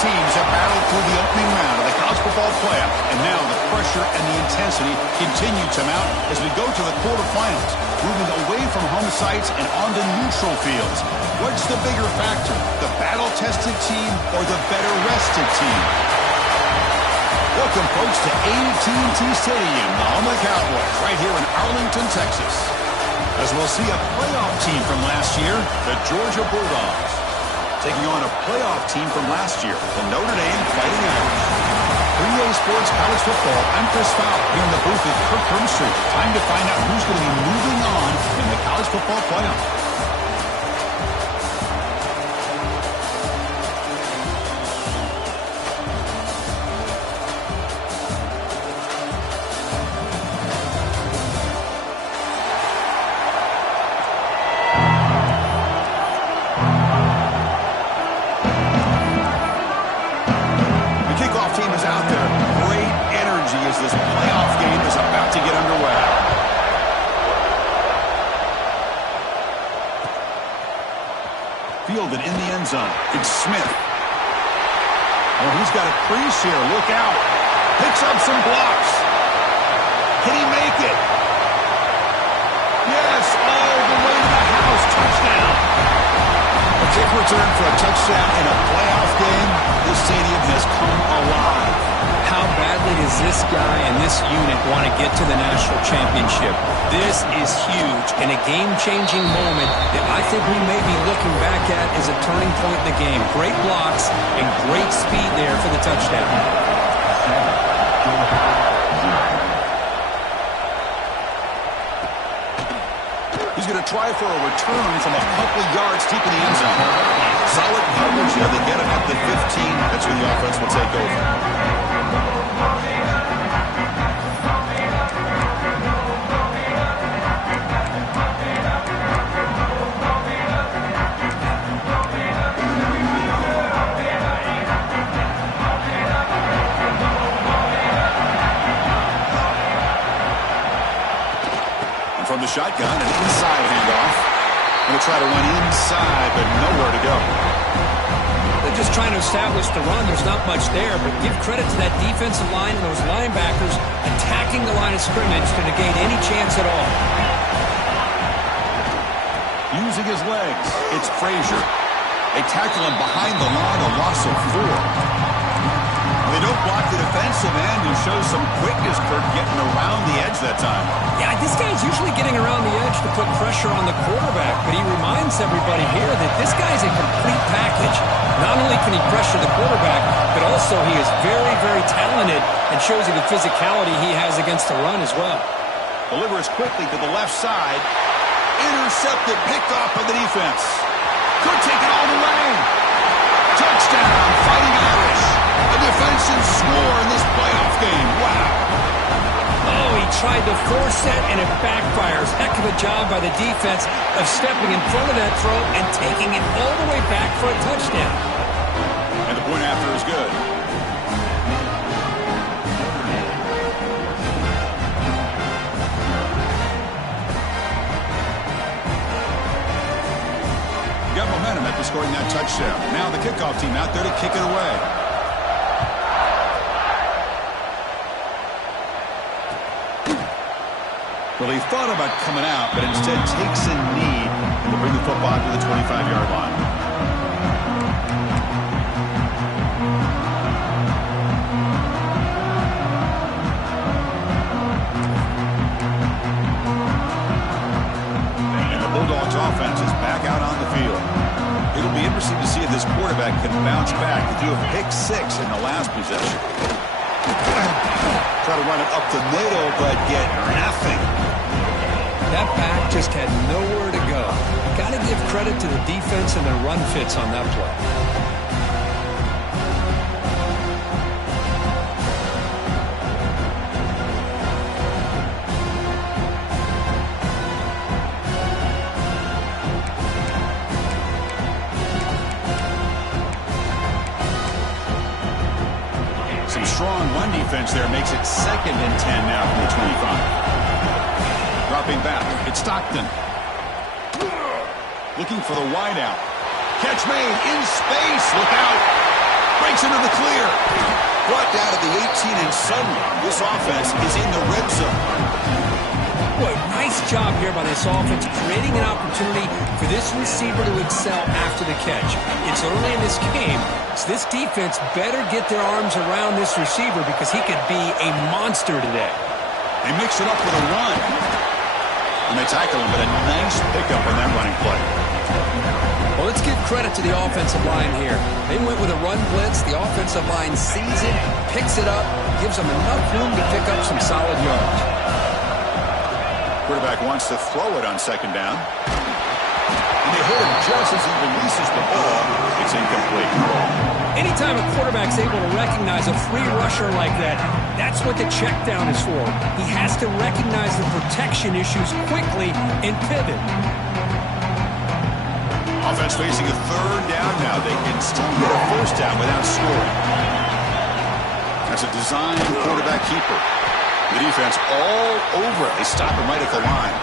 teams have battled through the opening round of the college football playoff, and now the pressure and the intensity continue to mount as we go to the quarterfinals, moving away from home sites and onto neutral fields. What's the bigger factor, the battle-tested team or the better-rested team? Welcome, folks, to AT&T Stadium, the home of the Cowboys, right here in Arlington, Texas. As we'll see a playoff team from last year, the Georgia Bulldogs, taking on a playoff team from last year, the Notre Dame Fighting Irish. 3A Sports College Football, I'm Chris Fowler, here in the booth with Kirk Hermstreet. Time to find out who's going to be moving on in the college football playoff. Fielded in the end zone. It's Smith. Oh, he's got a crease here. Look out. Picks up some blocks. Can he make it? Yes, all the way to the house. Touchdown. A kick return for a touchdown in a playoff game. This stadium has come alive. How badly does this guy and this unit want to get to the national championship? This is huge and a game-changing moment that I think we may be looking back at as a turning point in the game. Great blocks and great speed there for the touchdown. He's going to try for a return from a couple yards deep in the end zone. Solid coverage here. They get him at the 15. That's where the offense will take over. From the shotgun, an inside handoff. Going to try to run inside, but nowhere to go. They're just trying to establish the run. There's not much there, but give credit to that defensive line and those linebackers attacking the line of scrimmage to negate any chance at all. Using his legs, it's Frazier. They tackle him behind the line, a loss of 4. They don't block the defensive end, who shows some quickness, Kirk, getting around the edge that time. Yeah, this guy's usually getting around the edge to put pressure on the quarterback, but he reminds everybody here that this guy's a complete package. Not only can he pressure the quarterback, but also he is very, very talented and shows you the physicality he has against the run as well. Delivers quickly to the left side. Intercepted, picked off by the defense. Could take it all the way. Touchdown, Fighting Irish. A defensive score in this playoff game. Wow. Oh, he tried to force it, and it backfires. Heck of a job by the defense of stepping in front of that throw and taking it all the way back for a touchdown. And the point after is good. Got momentum after scoring that touchdown. Now the kickoff team out there to kick it away. Well, he thought about coming out, but instead takes a knee to bring the football to the 25-yard line. And the Bulldogs offense is back out on the field. It'll be interesting to see if this quarterback can bounce back to do a pick 6 in the last possession. Try to run it up the middle, but get nothing. That back just had nowhere to go. Got to give credit to the defense and their run fits on that play. Some strong run defense there makes it 2nd and 10 now from the 25. Dropping back, it's Stockton. Looking for the wideout. Catch made in space. Look out. Breaks into the clear. Brought down at the 18, and suddenly this offense is in the red zone. Boy, nice job here by this offense, creating an opportunity for this receiver to excel after the catch. It's early in this game, so this defense better get their arms around this receiver because he could be a monster today. They mix it up with a run. And they tackle him, but a nice pickup on that running play. Well, let's give credit to the offensive line here. They went with a run blitz. The offensive line sees it, picks it up, gives them enough room to pick up some solid yards. Quarterback wants to throw it on second down. And they hit him just as he releases the ball. It's incomplete. Anytime a quarterback's able to recognize a free rusher like that, that's what the check down is for. He has to recognize the protection issues quickly and pivot. Offense facing a third down now. They can still get a first down without scoring. That's a design quarterback keeper. The defense all over it. They stop him right at the line.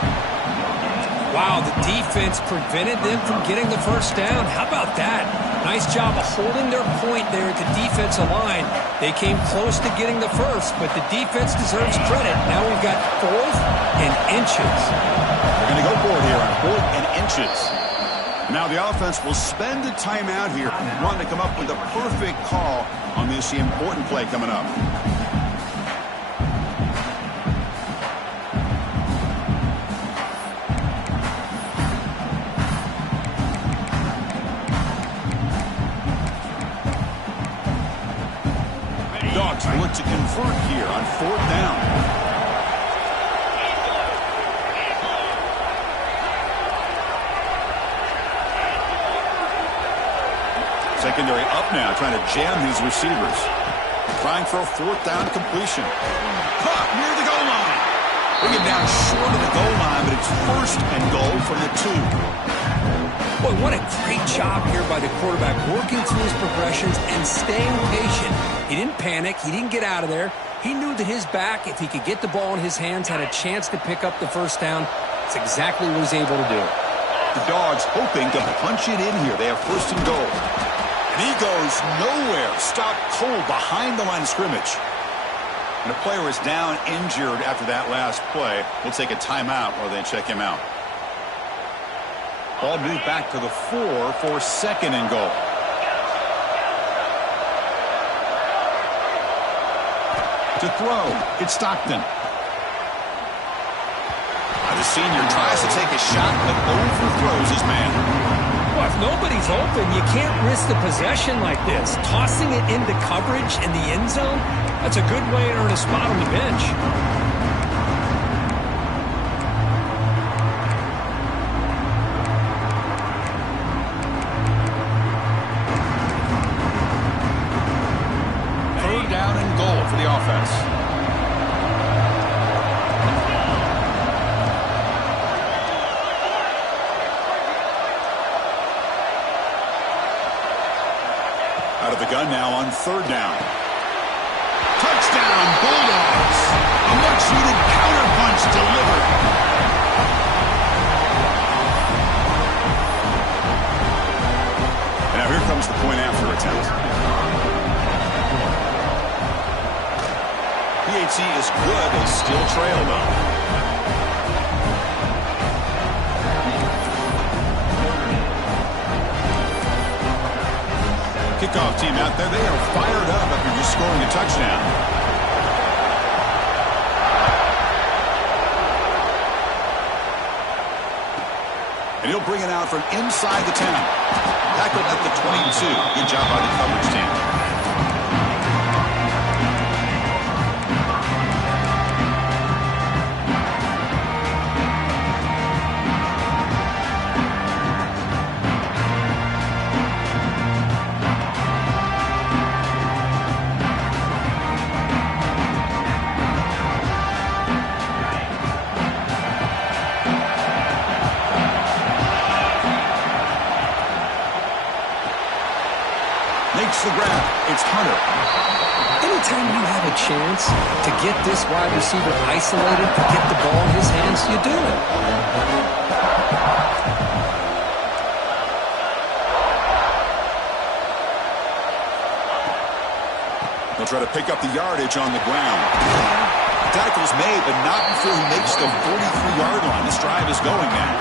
Wow, the defense prevented them from getting the first down. How about that? Nice job of holding their point there at the defensive line. They came close to getting the first, but the defense deserves credit. Now we've got 4th and inches. They're going to go for it here on 4th and inches. Now the offense will spend a timeout here, wanting to come up with a perfect call on this important play coming up. Dogs look to convert here on 4th down. Secondary up now, trying to jam these receivers. Trying for a 4th down completion. Caught near the goal line. Bring it down short of the goal line, but it's 1st and goal from the 2. Boy, what a great job here by the quarterback, working through his progressions and staying patient. He didn't panic. He didn't get out of there. He knew that his back, if he could get the ball in his hands, had a chance to pick up the first down. That's exactly what he's able to do. The Dogs hoping to punch it in here. They have 1st and goal. And he goes nowhere. Stopped cold behind the line of scrimmage. And the player is down injured after that last play. We'll take a timeout while they check him out. Ball moved back to the 4 for 2nd and goal. To throw, it's Stockton. The senior tries to take a shot, but overthrows his man. Well, if nobody's open, you can't risk the possession like this. Tossing it into coverage in the end zone, that's a good way to earn a spot on the bench. For the offense. Out of the gun now on 3rd down. Touchdown, Bulldogs. A much-needed counterpunch delivered. And now here comes the point-after attempt. PAT is good. They still trail, though. Kickoff team out there. They are fired up after just scoring a touchdown. And he'll bring it out from inside the 10. Tackled at the 22. Good job by the coverage team. Makes the grab. It's Hunter. Anytime you have a chance to get this wide receiver isolated, to get the ball in his hands, you do it. He'll try to pick up the yardage on the ground. Tackle's made, but not before he makes the 43-yard line. This drive is going now.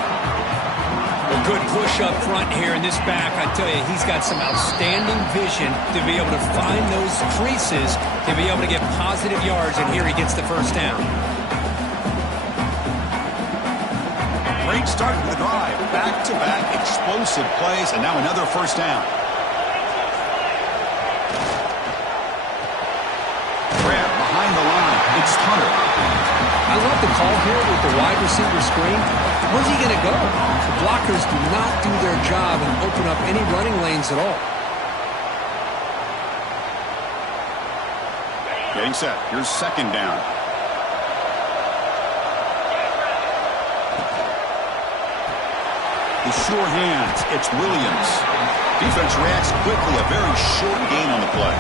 A good push up front here in this back. I tell you, he's got some outstanding vision to be able to find those creases, to be able to get positive yards, and here he gets the first down. Great start to the drive. Back-to-back explosive plays, and now another first down. Grab behind the line. It's Hunter. I love the call here with the wide receiver screen. Where's he going to go? The blockers do not do their job and open up any running lanes at all. Getting set. Here's second down. The sure hands. It's Williams. Defense reacts quickly. A very short gain on the play.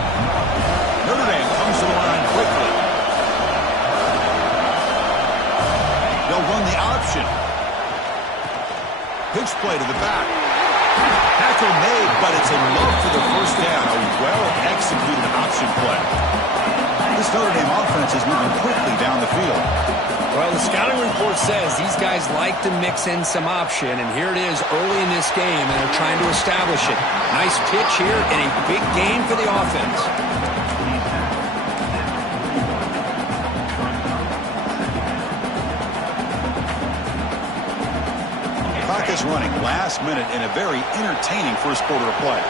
Notre Dame comes to the line quickly. They'll run the option. Pitch play to the back. Tackle made, but it's enough for the first down. A well-executed option play. This Notre Dame offense is moving quickly down the field. Well, the scouting report says these guys like to mix in some option, and here it is early in this game, and they're trying to establish it. Nice pitch here and a big gain for the offense. Clock is running last minute in a very entertaining first quarter of play.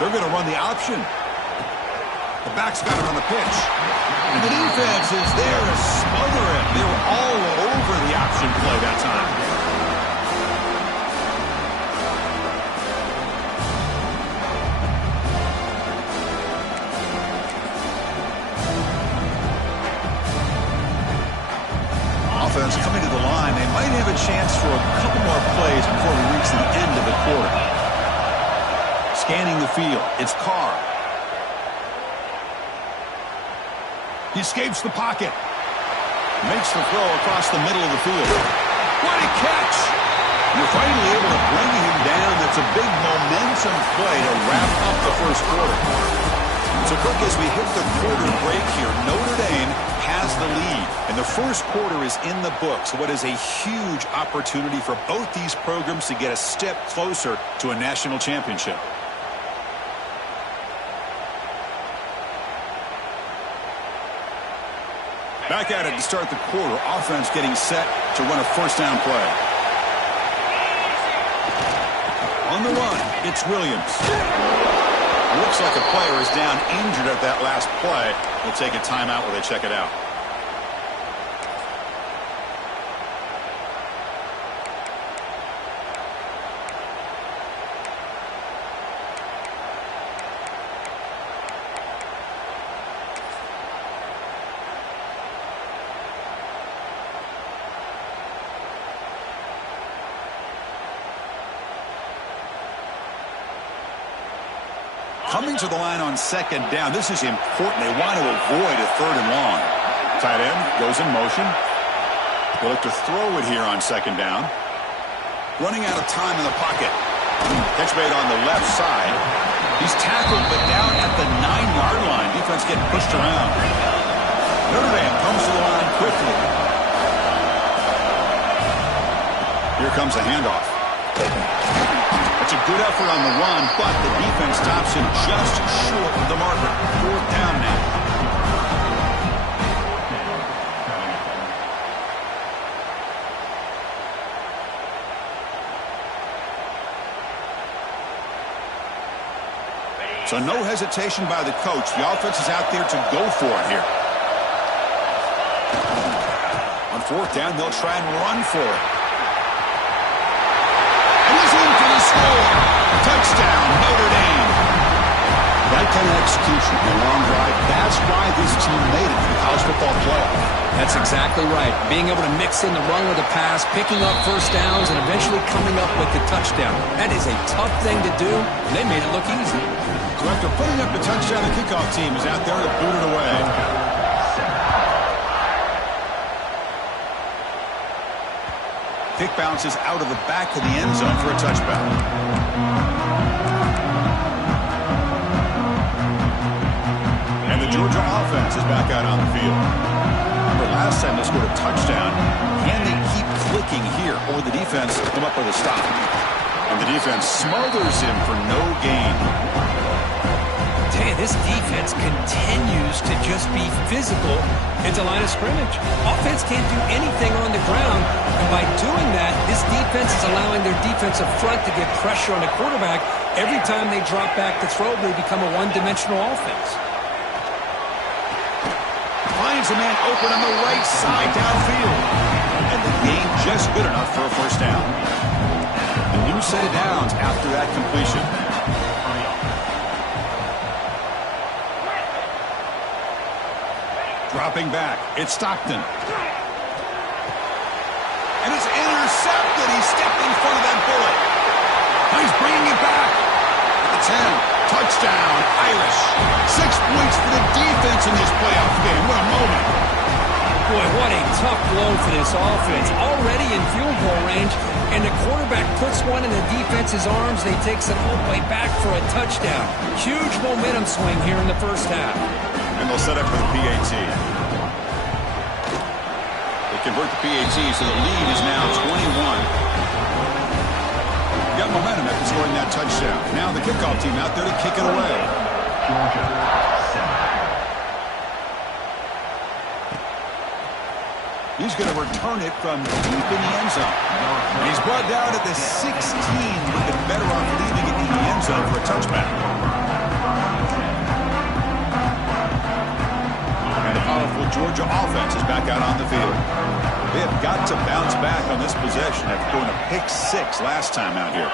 They're going to run the option. The back's got it on the pitch. And the defense is there to smother it. They were all over the option play that time. Offense coming to the line. They might have a chance for a couple more plays before we reach the end of the quarter. Scanning the field. It's Carr. He escapes the pocket. Makes the throw across the middle of the field. What a catch! You're finally able to bring him down. That's a big momentum play to wrap up the first quarter. So, quick as we hit the quarter break here, Notre Dame has the lead. And the first quarter is in the books. What is a huge opportunity for both these programs to get a step closer to a national championship. Back at it to start the quarter. Offense getting set to run a first down play. On the run, it's Williams. Looks like a player is down injured at that last play. We'll take a timeout while they check it out. Coming to the line on second down. This is important. They want to avoid a third and long. Tight end goes in motion. They'll look to throw it here on second down. Running out of time in the pocket. Catch made on the left side. He's tackled, but down at the 9-yard line. Defense getting pushed around. Notre Dame comes to the line quickly. Here comes a handoff. It's a good effort on the run, but the defense stops him just short of the marker. Fourth down now. So no hesitation by the coach. The offense is out there to go for it here. On fourth down, they'll try and run for it. And he's in for the score. Touchdown, Notre Dame. That kind of execution, a long drive. That's why this team made it to the college football playoff. That's exactly right. Being able to mix in the run with the pass, picking up first downs, and eventually coming up with the touchdown. That is a tough thing to do, and they made it look easy. So after putting up the touchdown, the kickoff team is out there to boot it away. Kick bounces out of the back of the end zone for a touchback. And the Georgia offense is back out on the field. Remember, last time they scored a touchdown. Can they keep clicking here, or the defense come up with a stop? And the defense smothers him for no gain. Hey, this defense continues to just be physical into line of scrimmage. Offense can't do anything on the ground, and by doing that, this defense is allowing their defensive front to get pressure on the quarterback. Every time they drop back to throw, they become a one-dimensional offense. Finds a man open on the right side downfield. And the gain just good enough for a first down. A new set of downs after that completion. Dropping back, it's Stockton. And it's intercepted. He stepped in front of that bullet. Now he's bringing it back. At the 10, touchdown, Irish. 6 points for the defense in this playoff game. What a moment. Boy, what a tough blow for this offense. Already in field goal range, and the quarterback puts one in the defense's arms. They takes it all the way back for a touchdown. Huge momentum swing here in the first half. And they'll set up for the PAT. They convert the PAT, so the lead is now 21. Got momentum after scoring that touchdown. Now the kickoff team out there to kick it away. He's going to return it from deep in the end zone. And he's brought down at the 16, looking better off leaving it in the end zone for a touchback. And the powerful Georgia offense is back out on the field. They have got to bounce back on this possession after going a pick 6 last time out here.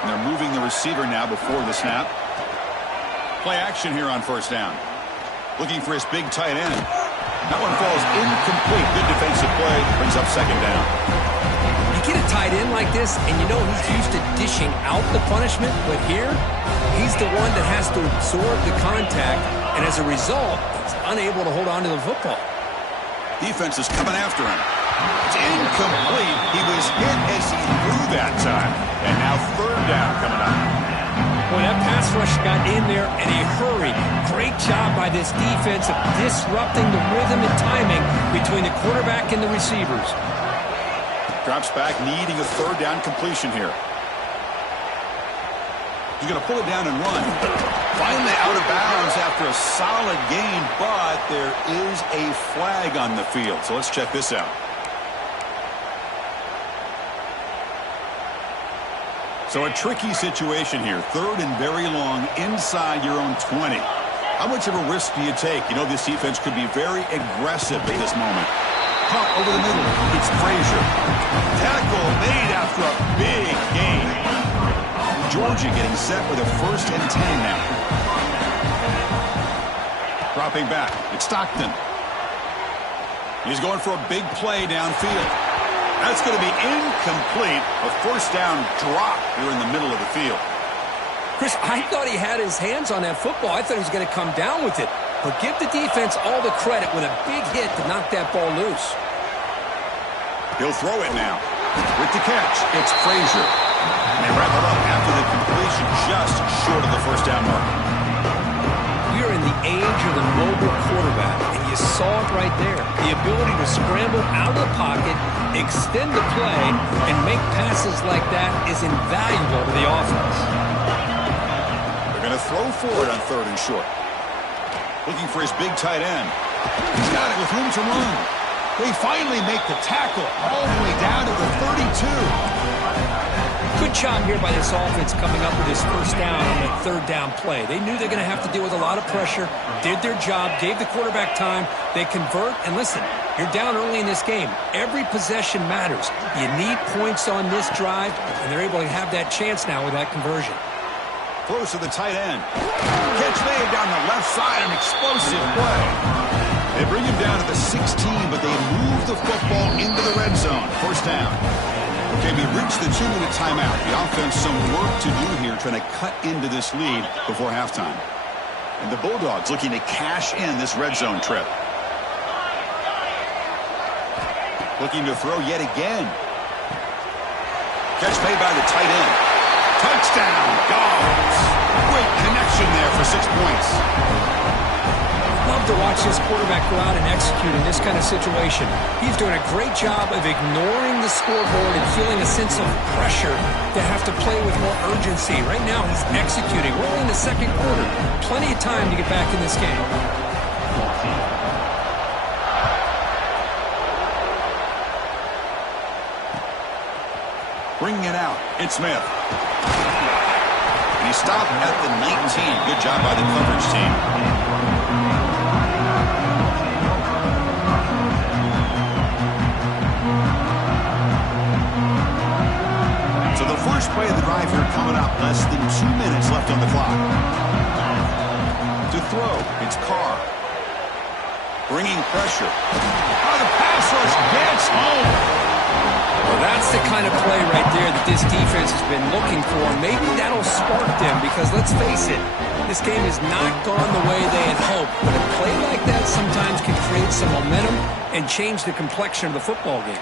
And they're moving the receiver now before the snap. Play action here on first down. Looking for his big tight end. That one falls incomplete. Good defensive play. Brings up second down. You get a tight end like this, and you know he's used to dishing out the punishment, but here, he's the one that has to absorb the contact, and as a result, he's unable to hold on to the football. Defense is coming after him. It's incomplete. He was hit as he threw that time. And now third down coming up. Boy, that pass rush got in there in a hurry. Great job by this defense of disrupting the rhythm and timing between the quarterback and the receivers. Drops back, needing a third down completion here. He's going to pull it down and run. Finally out of bounds after a solid gain, but there is a flag on the field. So let's check this out. So a tricky situation here. Third and very long inside your own 20. How much of a risk do you take? You know this defense could be very aggressive at this moment. Caught over the middle. It's Frazier. Tackle made after a big gain. Georgia getting set with a 1st and 10 now. Dropping back. It's Stockton. He's going for a big play downfield. That's going to be incomplete. A first down drop here in the middle of the field. Chris, I thought he had his hands on that football. I thought he was going to come down with it. But give the defense all the credit with a big hit to knock that ball loose. He'll throw it now. With the catch, it's Frazier. And they wrap it up after the completion just short of the first down mark. We are in the age of the mobile quarterback, and you saw it right there. The ability to scramble out of the pocket, extend the play, and make passes like that is invaluable to the offense. They're going to throw for it on 3rd and short. Looking for his big tight end. He's got it with room to run. They finally make the tackle all the way down to the 32. Good job here by this offense coming up with this first down on that 3rd down play. They knew they're going to have to deal with a lot of pressure, did their job, gave the quarterback time. They convert, and listen, you're down early in this game. Every possession matters. You need points on this drive, and they're able to have that chance now with that conversion. Throws to the tight end. Catch made down the left side, an explosive play. They bring him down to the 16, but they move the football into the red zone. First down. Okay, we reached the 2-minute timeout. The offense some work to do here, trying to cut into this lead before halftime. And the Bulldogs looking to cash in this red zone trip. Looking to throw yet again. Catch made by the tight end. Touchdown, Dogs. Great connection there for 6 points. Love to watch this quarterback go out and execute in this kind of situation. He's doing a great job of ignoring the scoreboard and feeling a sense of pressure to have to play with more urgency. Right now, he's executing. We're only in the second quarter. Plenty of time to get back in this game. Bringing it out, it's Smith. And he stopped at the 19. Good job by the coverage team. So the first play of the drive here coming up. Less than 2 minutes left on the clock. To throw, it's Carr. Bringing pressure. Oh, the pass rush gets home. Well, that's the kind of play right there that this defense has been looking for. Maybe that'll spark them because, let's face it, this game has not gone the way they had hoped. But a play like that sometimes can create some momentum and change the complexion of the football game.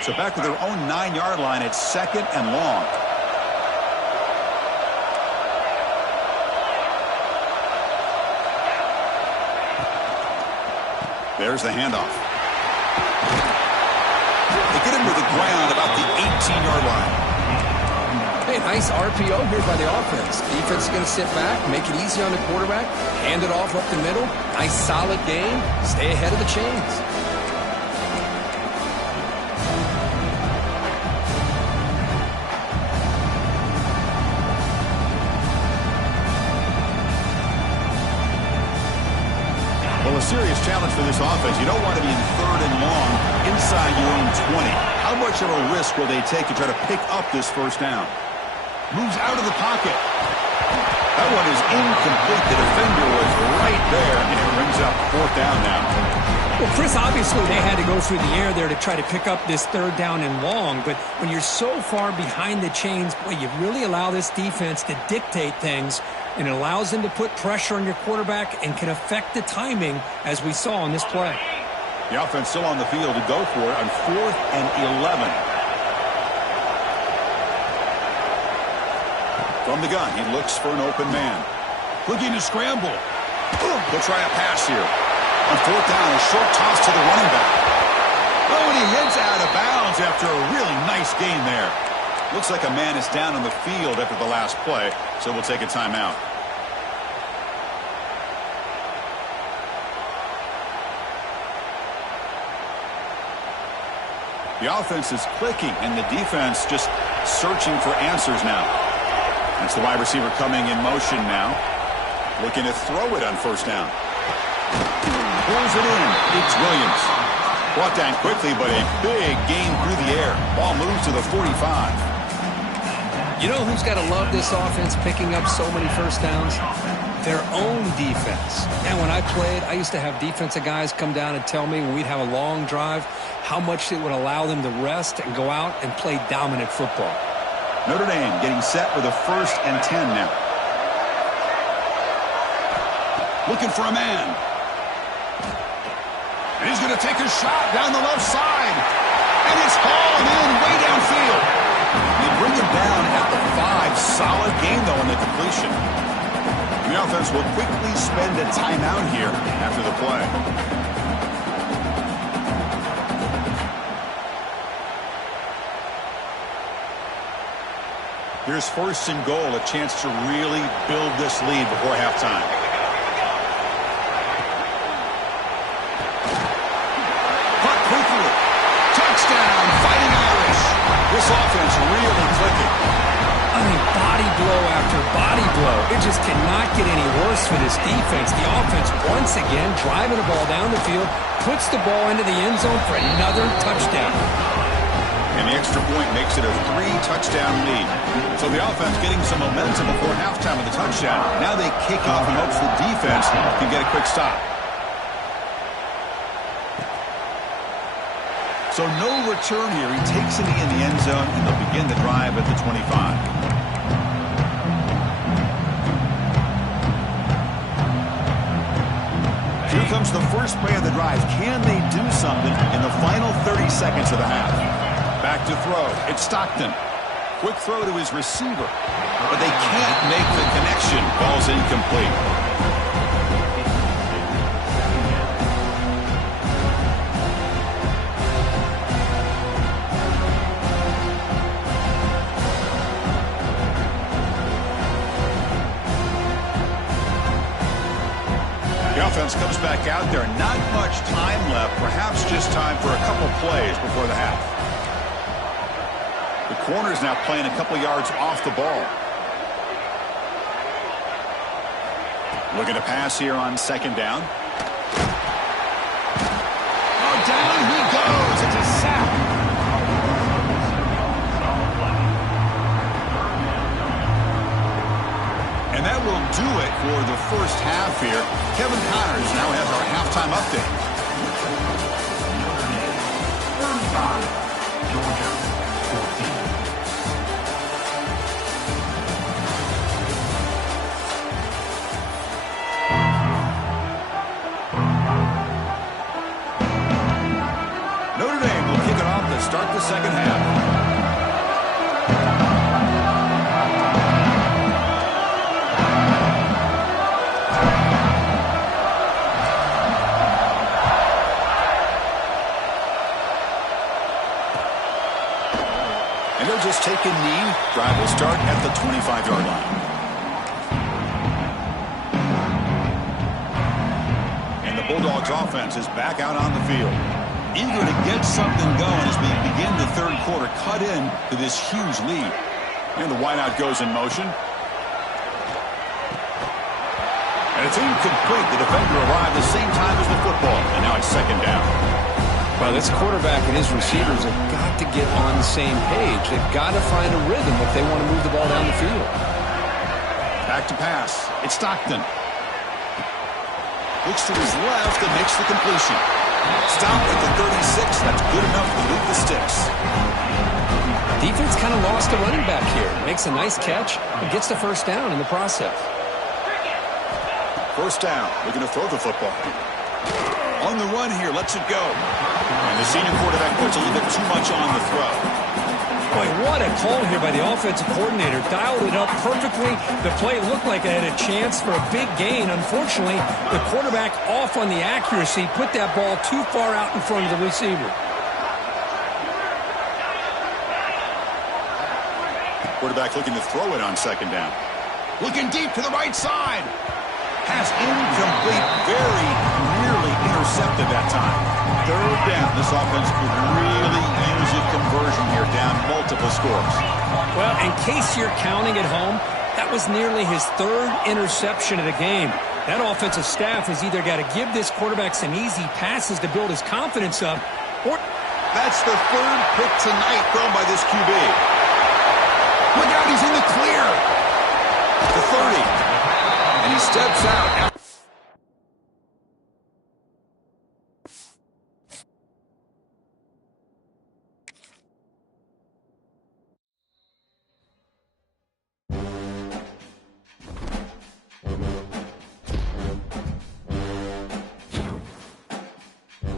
So back to their own 9-yard line. It's 2nd and long. There's the handoff. They get him to the ground about the 18-yard line. Hey, nice RPO here by the offense. Defense is going to sit back, make it easy on the quarterback, hand it off up the middle. Nice solid game. Stay ahead of the chains. Well, a serious challenge for this offense. You don't want to be in 3rd and long inside your own 20. How much of a risk will they take to try to pick up this first down? Moves out of the pocket. That one is incomplete. The defender was right there, and it brings up 4th down now. Well, Chris, obviously they had to go through the air there to try to pick up this 3rd down and long, but when you're so far behind the chains, boy, you really allow this defense to dictate things, and it allows them to put pressure on your quarterback and can affect the timing, as we saw on this play. The offense still on the field to go for it on 4th and 11. From the gun, he looks for an open man. Looking to scramble. He'll try a pass here. On 4th down, a short toss to the running back. Oh, and he heads out of bounds after a really nice gain there. Looks like a man is down on the field after the last play, so we'll take a timeout. The offense is clicking, and the defense just searching for answers now. That's the wide receiver coming in motion now. Looking to throw it on 1st down. Pulls it in. It's Williams. Brought down quickly, but a big gain through the air. Ball moves to the 45. You know who's got to love this offense picking up so many first downs? Their own defense. And when I played, I used to have defensive guys come down and tell me when we'd have a long drive how much it would allow them to rest and go out and play dominant football. Notre Dame getting set with a 1st and 10 now. Looking for a man. And he's going to take a shot down the left side. And it's hauled in way downfield. They bring him down at the 5. Solid game, though, on the completion. And the offense will quickly spend a timeout here after the play. Here's 1st and goal, a chance to really build this lead before halftime. Caught quickly. Touchdown, Fighting Irish. This offense really clicking. I mean, body body blow after body blow. It just cannot get any worse for this defense. The offense, once again, driving the ball down the field, puts the ball into the end zone for another touchdown. And the extra point makes it a 3-touchdown lead. So the offense getting some momentum before halftime with the touchdown. Now they kick off in hopes the defense can get a quick stop. So no return here. He takes it in the end zone, and they'll begin the drive at the 25. Here comes the first play of the drive. Can they do something in the final 30 seconds of the half? Back to throw. It's Stockton. Quick throw to his receiver. But they can't make the connection. Ball's incomplete. The offense comes back out there. Not much time left. Perhaps just time for a couple plays before the half. The corner's now playing a couple yards off the ball. Looking to pass here on second down. Oh, down he goes. It's a sack. And that will do it for the first half here. Kevin Connors now has our halftime update. Notre Dame will kick it off to start the second half. Just take a knee. Drive will start at the 25-yard line. And the Bulldogs offense is back out on the field. Eager to get something going as we begin the third quarter. Cut in to this huge lead. And the wideout goes in motion. And it's incomplete. The defender arrived the same time as the football. And now it's second down. Well, this quarterback and his receivers have got to get on the same page. They've got to find a rhythm if they want to move the ball down the field. Back to pass. It's Stockton. Looks to his left and makes the completion. Stop at the 36. That's good enough to move the sticks. Defense kind of lost a running back here. Makes a nice catch and gets the first down in the process. First down. Looking to throw the football. On the run here, lets it go. And the senior quarterback puts a little bit too much on the throw. Boy, what a call here by the offensive coordinator. Dialed it up perfectly. The play looked like it had a chance for a big gain. Unfortunately, the quarterback off on the accuracy, put that ball too far out in front of the receiver. Quarterback looking to throw it on second down. Looking deep to the right side. Pass incomplete. Very nearly intercepted that time. Third down. This offense could really use a conversion here, down multiple scores. Well, in case you're counting at home, that was nearly his third interception of the game. That offensive staff has either got to give this quarterback some easy passes to build his confidence up, or... That's the third pick tonight thrown by this QB. Look out, he's in the clear. The 30. And he steps out